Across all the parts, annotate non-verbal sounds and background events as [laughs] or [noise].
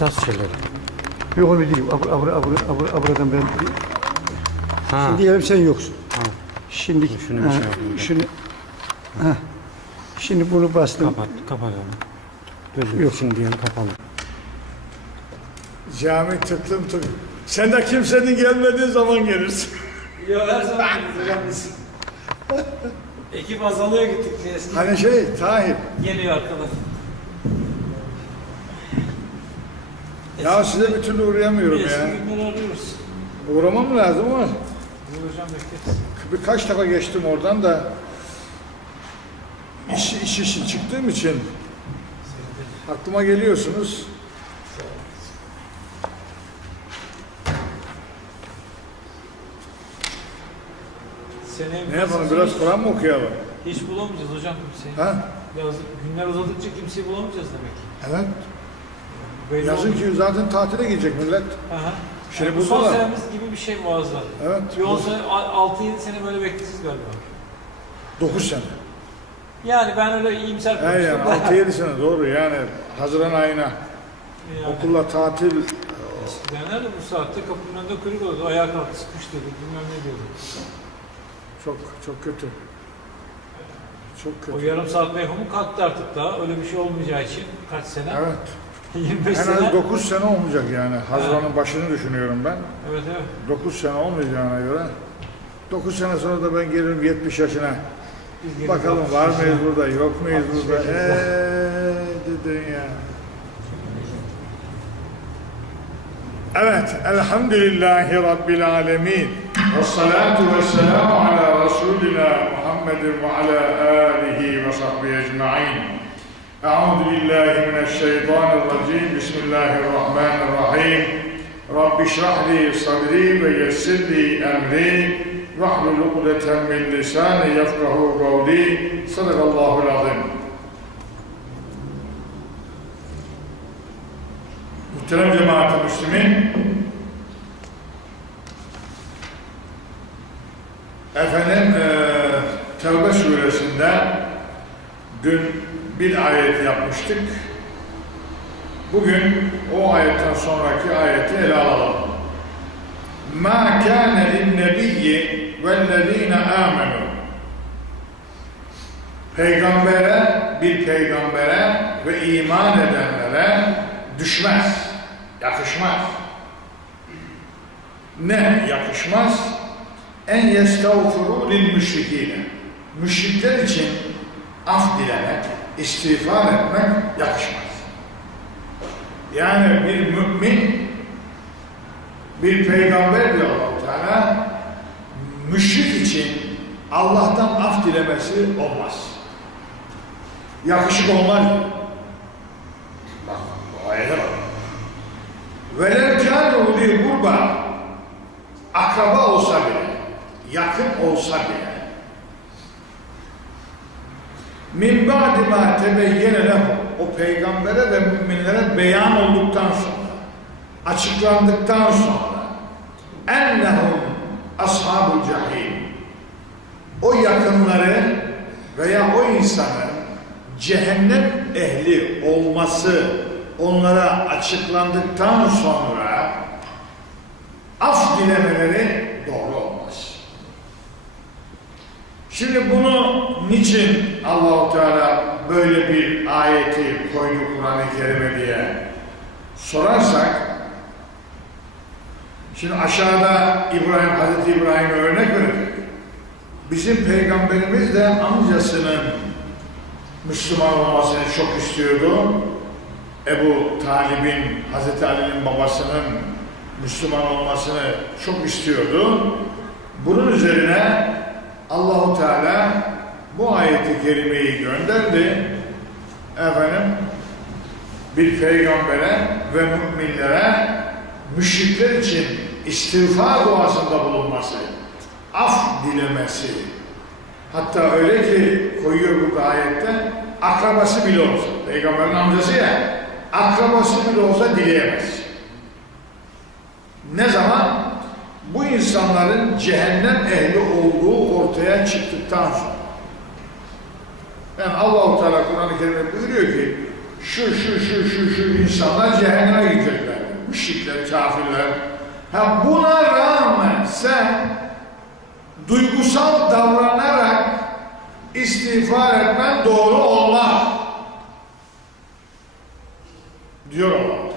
kırtas şeyleri. Yok öyle değil. Abur, abur, abur, abur, aburadan ben... Ha. Şimdi diyelim sen yoksun. Ha. Şimdi... Şunu bir ha, şey yapayım. Şunu... Ha. Şimdi bunu bastım. Kapat, kapat onu. Gözüm Yok. için diyelim kapalı. Cami tıklım tıklım. Sen de kimsenin gelmediği zaman gelirsin. Yok her zaman biz. Ekip azalıyor gittikçe. Hani şey Tahir. Geliyor arkadan. Ya size bir türlü uğrayamıyorum ya. günleri arıyoruz. Uğramam lazım ama hocam bekleriz. birkaç defa geçtim oradan da iş, iş için çıktığım için aklıma geliyorsunuz. Seneye Ne yapalım biraz Kur'an mı okuyalım? Hiç bulamayacağız hocam kimseyi. Ha? Yaz, günler uzadıkça kimseyi bulamayacağız demek ki. Evet. Belli Yazın ki zaten tatile gidecek millet. Aha. Şimdi Yani bu son senemiz gibi bir şey muazzam. Evet. Bir 10 sene, 6-7 sene böyle bekleyeceğiz galiba. 9 sene. Yani ben öyle iyimser He yani konuştum. 6-7 sene doğru yani Haziran ayına Yani. okulla tatil Eskiden de bu saatte kapının önünde kırık oldu. Ayağa kalktı sıkış dedi. Bilmem ne diyordu. çok çok kötü. Çok O kötü. yarım saat mevhumu kalktı artık daha. Öyle bir şey olmayacağı için kaç sene? Evet. 25 En sene. az 9 sene olmayacak yani. Haziran'ın başını düşünüyorum ben. Evet evet. 9 sene olmayacağına göre. 9 sene sonra da ben gelirim 70 yaşına. Biz Bakalım kalkmışız var ya. mıyız burada, yok muyuz 65 burada? yaşında. Eee dedin ya. Evet, elhamdülillahi rabbil alemin. Ve salatu ve selamu ala Resulina Muhammedin ve ala alihi ve sahbihi ecma'in. أعوذ بالله من الشيطان الرجيم بسم الله الرحمن الرحيم رب اشرح لي صدري ويسر لي أمري واحلل عقدة من لساني يفقه قولي صدق الله العظيم Muhterem cemaat-i Müslümin, efendim eee Tevbe suresinde dün bir ayet yapmıştık. Bugün o ayetten sonraki ayeti ele alalım. مَا كَانَ لِلنَّبِيِّ وَالَّذ۪ينَ آمَنُوا Peygambere, bir peygambere ve iman edenlere düşmez, yakışmaz. Ne yakışmaz? En yestağfuru lil müşrikine. Müşrikler için af dilemek, istiğfar etmek yakışmaz. Yani bir mümin, bir peygamber diyor allah Teala, müşrik için Allah'tan af dilemesi olmaz. Yakışık olmaz. Bak, bu ayete bak. Velev kâne li kurba, akraba olsa bile, yakın olsa bile, min ba'di ma tebeyyene o peygambere ve müminlere beyan olduktan sonra açıklandıktan sonra ennehum ashabul cahim o yakınları veya o insanın cehennem ehli olması onlara açıklandıktan sonra af dilemeleri doğru. Şimdi bunu niçin Allahu Teala böyle bir ayeti koydu Kur'an-ı Kerim'e diye sorarsak şimdi aşağıda İbrahim Hazreti İbrahim'e örnek verecek. Bizim peygamberimiz de amcasının Müslüman olmasını çok istiyordu. Ebu Talib'in, Hazreti Ali'nin babasının Müslüman olmasını çok istiyordu. Bunun üzerine Allahu Teala bu ayeti kerimeyi gönderdi. Efendim bir peygambere ve müminlere müşrikler için istiğfar duasında bulunması, af dilemesi. Hatta öyle ki koyuyor burada ayette akrabası bile olsa, peygamberin amcası ya, akrabası bile olsa dileyemez. Ne zaman? Bu insanların cehennem ehli olduğu ortaya çıktıktan sonra. Yani Allahu Teala Kur'an-ı Kerim'de buyuruyor ki şu şu şu şu şu insanlar cehenneme gidecekler. Müşrikler, kafirler. Ha buna rağmen sen duygusal davranarak istiğfar etmen doğru olmaz. Diyor allah.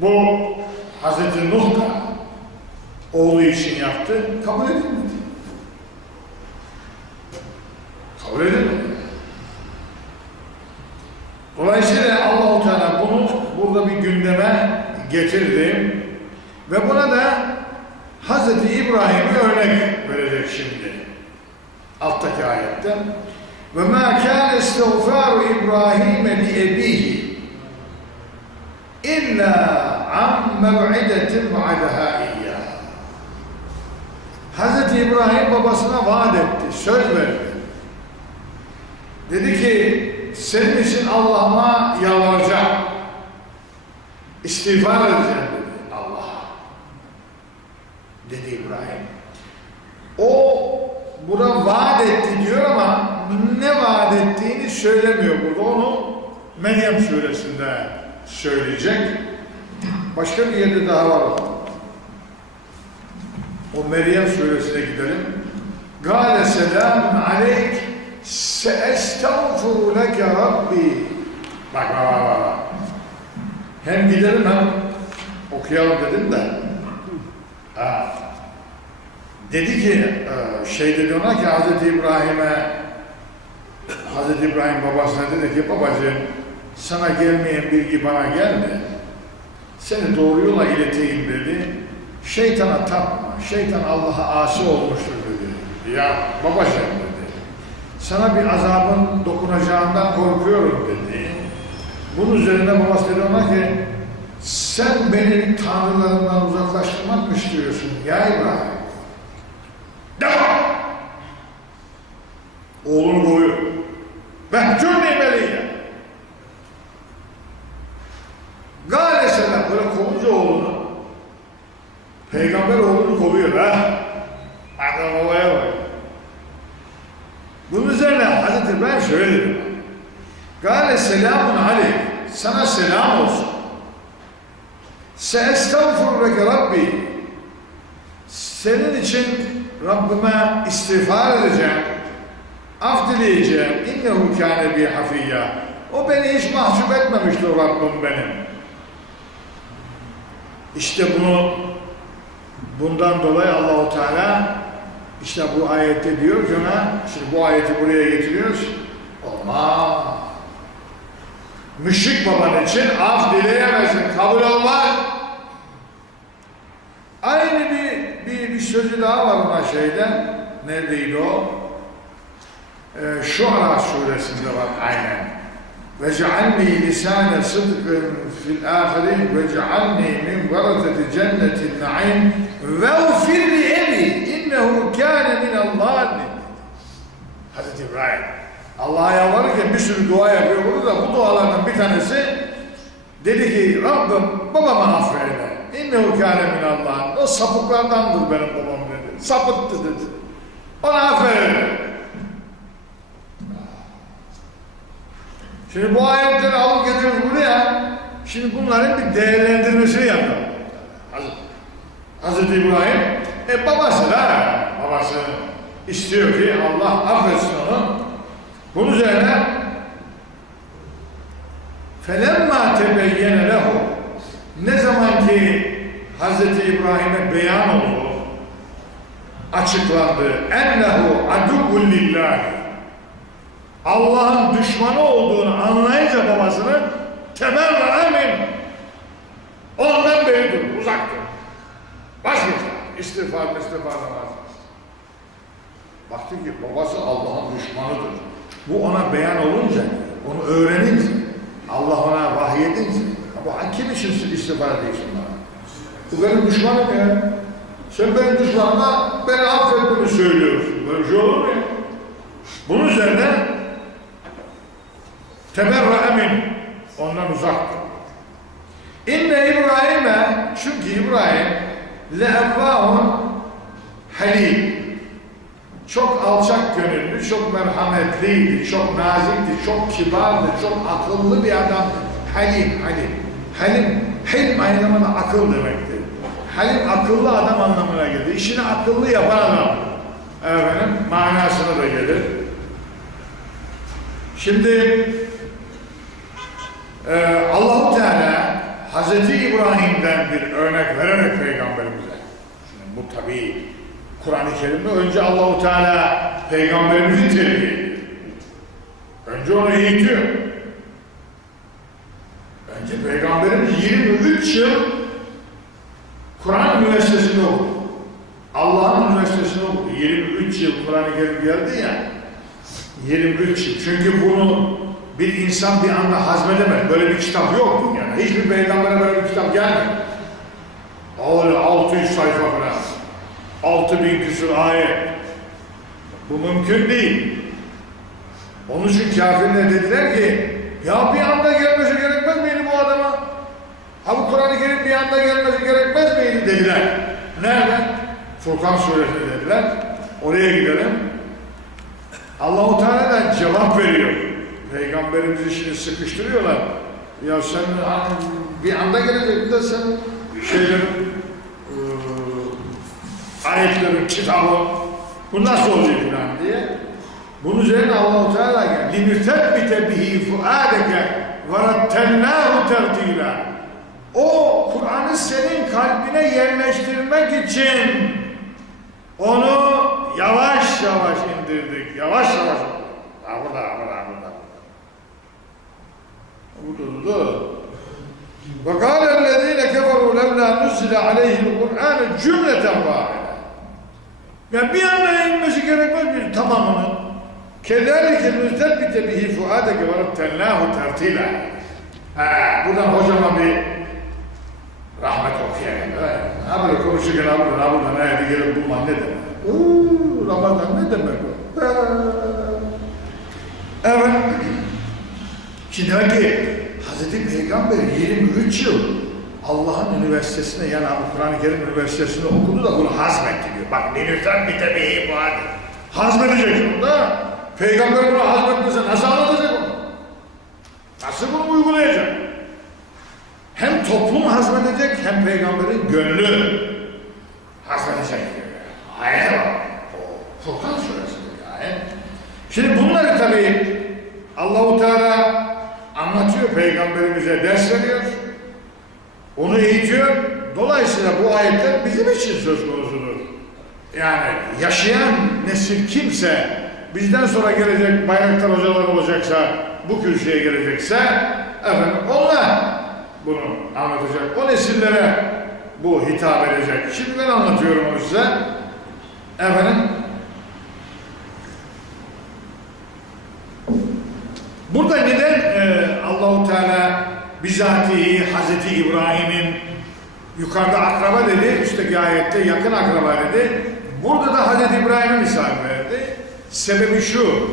Bu Hazreti Nuh da oğlu için yaptı, kabul edilmedi. Kabul edilmedi. Dolayısıyla Allah-u Teala bunu burada bir gündeme getirdi ve buna da Hazreti İbrahim'i örnek verecek şimdi. Alttaki ayette. Ve ma kâne istiğfâru İbrahim'e li ebihi illa an mev'idetin va'adaha iyyâh. Hazreti İbrahim babasına vaat etti, söz verdi. Dedi ki senin için Allah'ıma yalvaracağım. İstiğfar edeceğim dedi Allah'a. Dedi İbrahim. O buna vaat etti diyor ama ne vaat ettiğini söylemiyor burada. Onu Meryem suresinde söyleyecek. Başka bir yerde daha var o. Meryem suresine gidelim. Gâle selamun aleyk seestağfiru leke rabbi. Bak bak bak bak. Hem gidelim hem okuyalım dedim de. Ha. Dedi ki, e, şey dedi ona ki Hazreti İbrahim'e Hazreti İbrahim babasına dedi ki babacığım sana gelmeyen bilgi bana geldi. Seni doğru yola ileteyim dedi. Şeytana tapma. Şeytan Allah'a asi olmuştur dedi. Ya babacığım dedi. Sana bir azabın dokunacağından korkuyorum dedi. Bunun üzerine babası dedi ona ki sen beni tanrılarımdan uzaklaştırmak mı istiyorsun ya İbrahim? Devam! Oğlunu kovuyor. Vehcurni meliyye. Gale selam böyle kovunca oğlunu peygamber oğlunu kovuyor ha. Adam babaya bak. Bunun üzerine Hazreti ben şöyle dedim. Gale selamun aleyk. Sana selam olsun. Seestağfur leke Rabbi. Senin için Rabbime istiğfar edeceğim. Af dileyeceğim. İnnehu kâne bi hafiyya. O beni hiç mahcup etmemiştir Rabbim benim. İşte bunu bundan dolayı Allahu Teala işte bu ayette diyor ki ona, şimdi bu ayeti buraya getiriyoruz. Olmaz. Müşrik baban için af dileyemezsin, kabul olmaz. Aynı bir, bir, bir sözü daha var ona şeyden. Neredeydi o? Ee, Şuara suresinde var aynen. Ve cealni lisane sıdkın fil ahirin ve cealni min varateti cennetin na'im ve ufir li ebi innehu kâne minallâhin Hazreti İbrahim Allah'a yalvarırken bir sürü dua yapıyor. Bunu da bu dualardan bir tanesi dedi ki Rabbim babamı affeyle innehu kâne minallâhin o sapıklardandır benim babam dedi. Sapıttı dedi. Ona affeyle Şimdi bu ayetleri alıp getiriyoruz buraya. Şimdi bunların bir değerlendirmesini yapalım. Hazreti, Hazreti İbrahim, e babası da, babası istiyor ki Allah affetsin onu. Bunun üzerine فَلَمَّا تَبَيَّنَ لَهُ Ne zaman ki Hazreti İbrahim'e beyan oldu, açıklandı. اَنَّهُ عَدُوٌ لِلّٰهِ Allah'ın düşmanı olduğunu anlayınca babasının teberra emin. Ondan beri dur, uzak dur. Vazgeç. İstiğfar, istiğfarla vazgeç. Baktı ki babası Allah'ın düşmanıdır. Bu ona beyan olunca, onu öğrenince, Allah ona vahyedince, bu kim için istiğfar ediyorsun bana? Bu benim düşmanım ya. Sen benim düşmanıma beni affetmemi söylüyorsun. Böyle bir şey olur mu ya? Bunun üzerine teberra emin ondan uzaktır. İnne İbrahim'e çünkü İbrahim leevvahun halim çok alçak gönüllü, çok merhametliydi, çok nazikti, çok kibardı, çok akıllı bir adam. Halim, Halim. Halim, Hilm aynı zamanda akıl demektir. Halim akıllı adam anlamına gelir. İşini akıllı yapan adam. Efendim, manasına da gelir. Şimdi ee, Allahu Teala Hazreti İbrahim'den bir örnek vererek peygamberimize. Şimdi bu tabii Kur'an-ı Kerim'de önce Allahu Teala peygamberimizi terbiye. Önce onu eğitiyor. Önce peygamberimiz 23 yıl Kur'an üniversitesinde okudu. Allah'ın üniversitesinde okudu. 23 yıl Kur'an-ı Kerim geldi ya. 23 yıl. Çünkü bunu bir insan bir anda hazmedemez. Böyle bir kitap yok dünyada. Hiçbir peygambere böyle bir kitap gelmedi. Öyle 600 sayfa falan. 6000 küsur ayet. Bu mümkün değil. Onun için kafirler dediler ki ya bir anda gelmesi gerekmez miydi bu adama? Ha bu Kur'an-ı Kerim bir anda gelmesi gerekmez miydi dediler. Nereden? Furkan suresi dediler. Oraya gidelim. Allahu Teala da cevap veriyor. Peygamberimizi şimdi sıkıştırıyorlar. Ya sen hani bir anda gelecek de sen şeylerin eee, ayetlerin kitabı bu nasıl oluyor falan diye. Bunun üzerine Allah-u Teala gel. لِنُثَبِّتَ بِهِ فُعَادَكَ وَرَتَّلْنَاهُ تَرْتِيلًا O Kur'an'ı senin kalbine yerleştirmek için onu yavaş yavaş indirdik. Yavaş yavaş. Ha burada, ha burada, ha burada. Uydurdu. Ve kâlellezîne keferû levlâ nuzzile aleyhil Kur'âne cümleten vâhide. Ya bir anlaya inmesi gerekmez bir tamamının. Kedâlike müzdebbite bihi fuâdeke ve rattellâhu tertîlâ. Ha, buradan hocama bir rahmet okuyayım. Ha böyle konuşurken ha burada, ne dedi gelip bulmam ne demek. Uuu Ramazan ne demek o? Ha. Demek ki Hazreti Peygamber 23 yıl Allah'ın üniversitesine yani Kur'an-ı Kerim üniversitesinde okudu da bunu hazmetti diyor. Bak minüten bir tebeyi bu hadi. Hazmedecek bunu da. Peygamber bunu hazmetmese nasıl anlatacak onu? Nasıl bunu uygulayacak? Hem toplum hazmedecek hem peygamberin gönlü hazmedecek diyor. Ayet var. Furkan suresinde ayet. Şimdi bunları tabii Allahu Teala peygamberimize ders veriyor. Onu eğitiyor. Dolayısıyla bu ayetler bizim için söz konusudur. Yani yaşayan nesil kimse bizden sonra gelecek bayraktar hocalar olacaksa bu kürsüye gelecekse efendim onlar bunu anlatacak. O nesillere bu hitap edecek. Şimdi ben anlatıyorum onu size. Efendim Burada neden Allahu Teala bizatihi Hazreti İbrahim'in yukarıda akraba dedi, üstteki ayette yakın akraba dedi. Burada da Hazreti İbrahim'e misal verdi. Sebebi şu,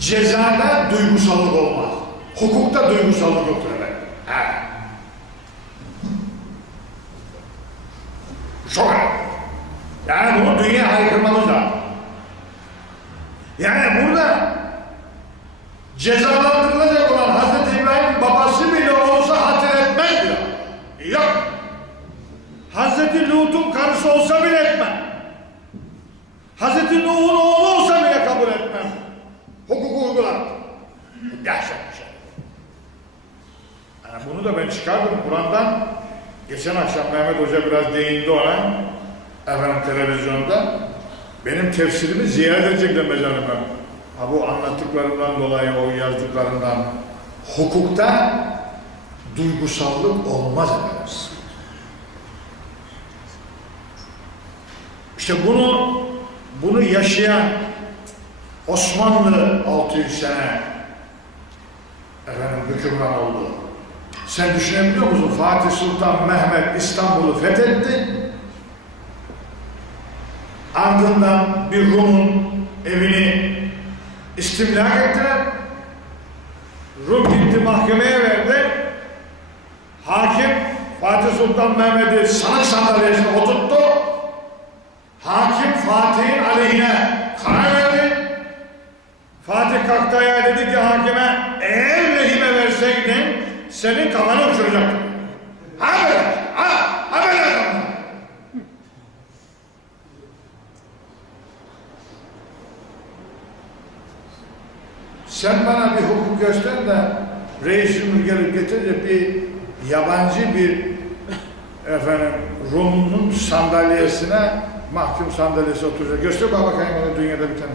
cezada duygusallık olmaz. Hukukta duygusallık yoktur efendim. Ha. Çok. Yani bunu dünya haykırmamız lazım. Yani burada cezalandırılacak olan Hazreti İbrahim babası bile olsa hatır etmez diyor. Yok. Hazreti Lut'un karısı olsa bile etmem. Hazreti Nuh'un oğlu olsa bile kabul etmem. Hukuku uygular. Dehşet bir şey. Yani bunu da ben çıkardım Kur'an'dan. Geçen akşam Mehmet Hoca biraz değindi ona. Efendim televizyonda. Benim tefsirimi ziyaret edecekler mezarıma. Ha bu anlattıklarından dolayı o yazdıklarından hukukta duygusallık olmaz efendim. İşte bunu bunu yaşayan Osmanlı 600 sene efendim hükümran oldu. Sen düşünebiliyor musun? Fatih Sultan Mehmet İstanbul'u fethetti. Ardından bir Rum'un evini istimlak ettiler. Rum gitti mahkemeye verdi. Hakim Fatih Sultan Mehmet'i sanık sandalyesine oturttu. Hakim Fatih'in aleyhine Fatih kalktı ayağa dedi ki hakime eğer lehime verseydin senin kafanı uçuracaktım. Ha böyle, ha, ha böyle. Sen bana bir hukuk göster de reis cumhur gelip getirince bir yabancı bir efendim Rum'un sandalyesine mahkum sandalyesi oturacak. Göster bana bakayım onu dünyada bir tane.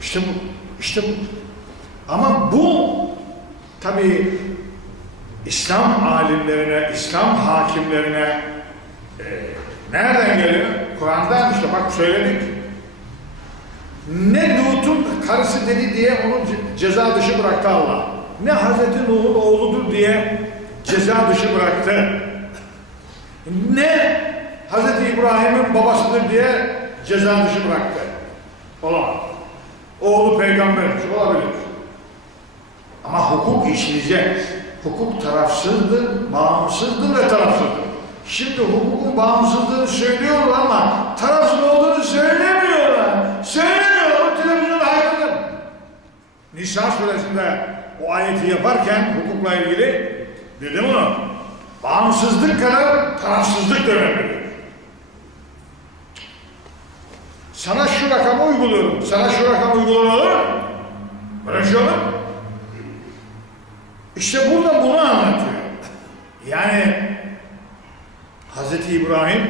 İşte bu, işte bu. Ama bu tabii İslam alimlerine, İslam hakimlerine e, nereden geliyor? Kur'an'dan işte bak söyledik. Ne Lut'un karısı dedi diye onu ce- ceza dışı bıraktı Allah. Ne Hazreti Nuh'un oğludur diye ceza dışı bıraktı. Ne Hazreti İbrahim'in babasıdır diye ceza dışı bıraktı. Olamaz. Oğlu peygambermiş olabilir. Ama hukuk işleyecek. Hukuk tarafsızdır, bağımsızdır ve tarafsızdır. Şimdi hukukun bağımsızlığını söylüyorlar ama tarafsız olduğunu söylemiyorlar. Söylemiyorlar. Televizyonda hayırdır. Nisa suresinde o ayeti yaparken hukukla ilgili dedim onu. Bağımsızlık kadar tarafsızlık da. Sana şu rakamı uyguluyorum. Sana şu rakamı uyguluyorum? Böyle şey olur? İşte burada bunu anlatıyor. Yani Hz. İbrahim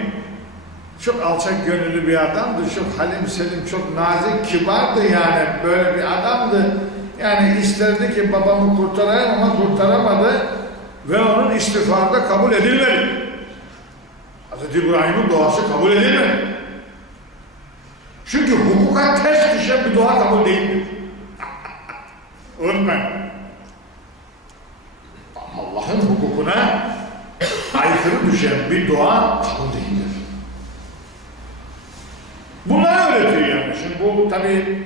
çok alçak gönüllü bir adamdı. Çok halim selim, çok nazik, kibardı yani. Böyle bir adamdı. Yani isterdi ki babamı kurtarayım ama kurtaramadı. Ve onun istiğfarı da kabul edilmedi. Hz. İbrahim'in duası kabul edilmedi. Çünkü hukuka ters düşen bir dua kabul değildir. [laughs] Unutmayın. Allah'ın hukukuna aykırı düşen bir dua kabul değildir. Bunlar öğretiyor yani. Şimdi bu tabi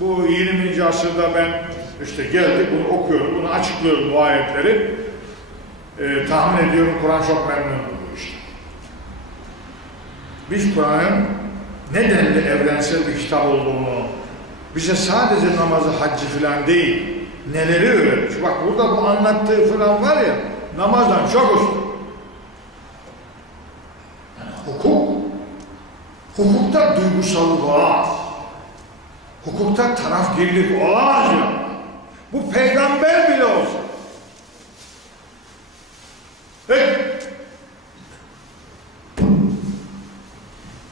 bu 20. asırda ben işte geldik bunu okuyorum, bunu açıklıyorum bu ayetleri. Ee, tahmin ediyorum Kur'an çok memnun bu işte. Biz Kur'an'ın ne denli evrensel bir kitap olduğunu, bize sadece namazı, haccı filan değil, neleri öğretmiş. Bak burada bu anlattığı filan var ya, namazdan çok üstün. Yani hukuk, hukukta duygusallık olamaz. Hukukta tarafgirlik olamaz ya. Bu peygamber bile olsa. Peki.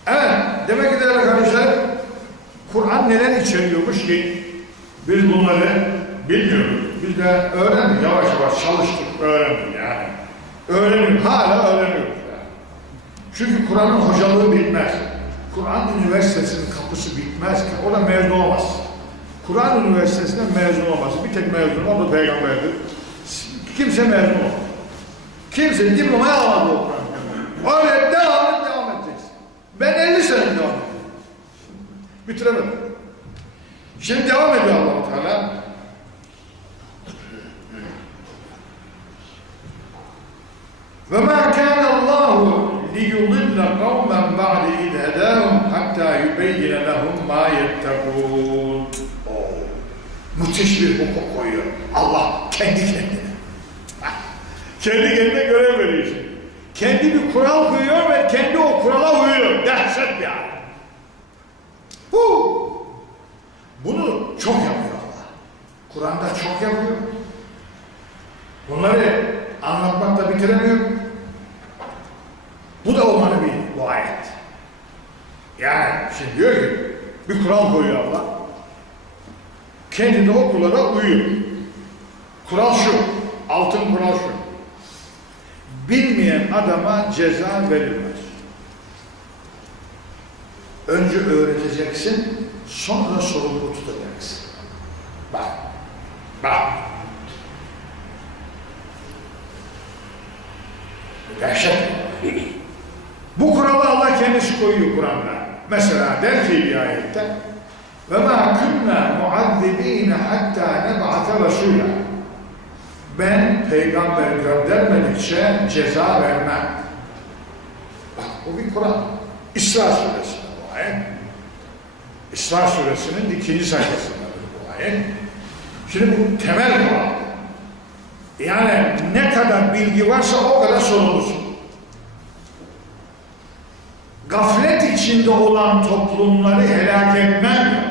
Evet, demek ki değerli kardeşler, Kur'an neler içeriyormuş ki biz bunları bilmiyoruz. Biz de öğrendik, yavaş yavaş çalıştık, öğrendik yani. Öğreniyoruz, hala öğreniyoruz yani. Çünkü Kur'an'ın hocalığı bitmez. Kur'an Üniversitesi'nin kapısı bitmez ki, orada mezun olamaz. Kur'an Üniversitesi'nden mezun olmaz. Bir tek mezun, o da peygamberdir. Kimse mezun olmaz. Kimse diplomayı alamadı o Kur'an. Öyle devam et, devam edeceksin. Ben 50 sene devam ettim. Bitiremedim. Şimdi devam ediyor allah Teala. Kana Allahu liyudilla kavmen ba'de id hedahum hatta yubeyyine lehum ma yettekûn. Oo, Müthiş bir hukuk koyuyor. Allah kendi kendine. kendi kendine görev veriyor. Kendi bir kural koyuyor ve kendi o kurala uyuyor. Dehşet bir hal. Bunu çok yapıyor Allah. Kur'an'da çok yapıyor. Bunları anlatmakla bitiremiyor. Bu da olmalı bir bu ayet. Yani şimdi diyor ki bir kural koyuyor Allah. Kendi de o kurala uyuyor. Kural şu, altın kural şu. Bilmeyen adama ceza verilmez. Önce öğreteceksin, sonra sorumlu tutacaksın. Bak, bak. Dehşet. Kendisi koyuyor Kur'an'da. Mesela der ki bir ayette ma kunna muazzibine hatta neb'ate rasûla ben peygamber göndermedikçe ceza vermem. Bak bu bir Kur'an. İsra suresinde bu ayet. İsra suresinin ikinci sayfasındadır bu ayet. Şimdi bu temel kural. Yani ne kadar bilgi varsa o kadar sorumlusun. Gaflet içinde olan toplumları helak etmen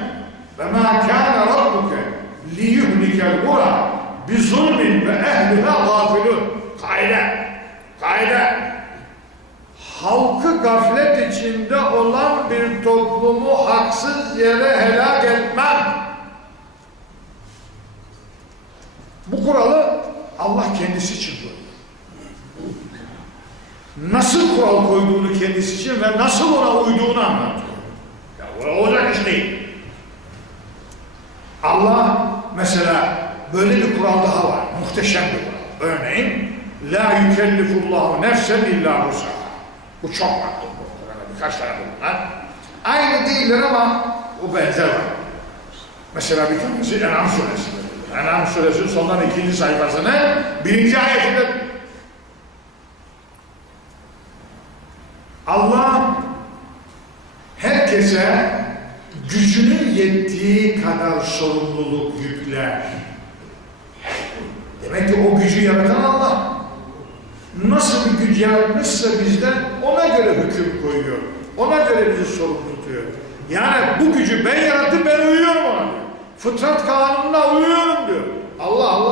ve ma kana rabbuke li yuhlikel kura bi zulmin ve ehliha gafilun. Kaide. Kaide. Halkı gaflet içinde olan bir toplumu haksız yere helak etmem. Bu kuralı Allah kendisi koydu. Nasıl kural koyduğunu kendisi için ve nasıl ona uyduğunu anlatıyor. Ya o olacak iş değil. Allah mesela böyle bir kural daha var. Muhteşem bir kural. Örneğin La yükellifullahu nefsen illa rusaha. Bu çok maktul bu. Kur'an'da birkaç tane bunlar. Aynı değiller ama bu benzer var. Mesela bir tanesi En'am suresi. En'am suresinin sondan ikinci sayfasının birinci ayetinde Allah herkese gücünün yettiği kadar sorumluluk yükler. Demek ki o gücü yaratan Allah. Nasıl bir güç yaratmışsa bizden ona göre hüküm koyuyor. Ona göre bizi sorumlu tutuyor. Yani bu gücü ben yarattım ben uyuyorum ona. Fıtrat kanununa uyuyorum diyor. Allah Allah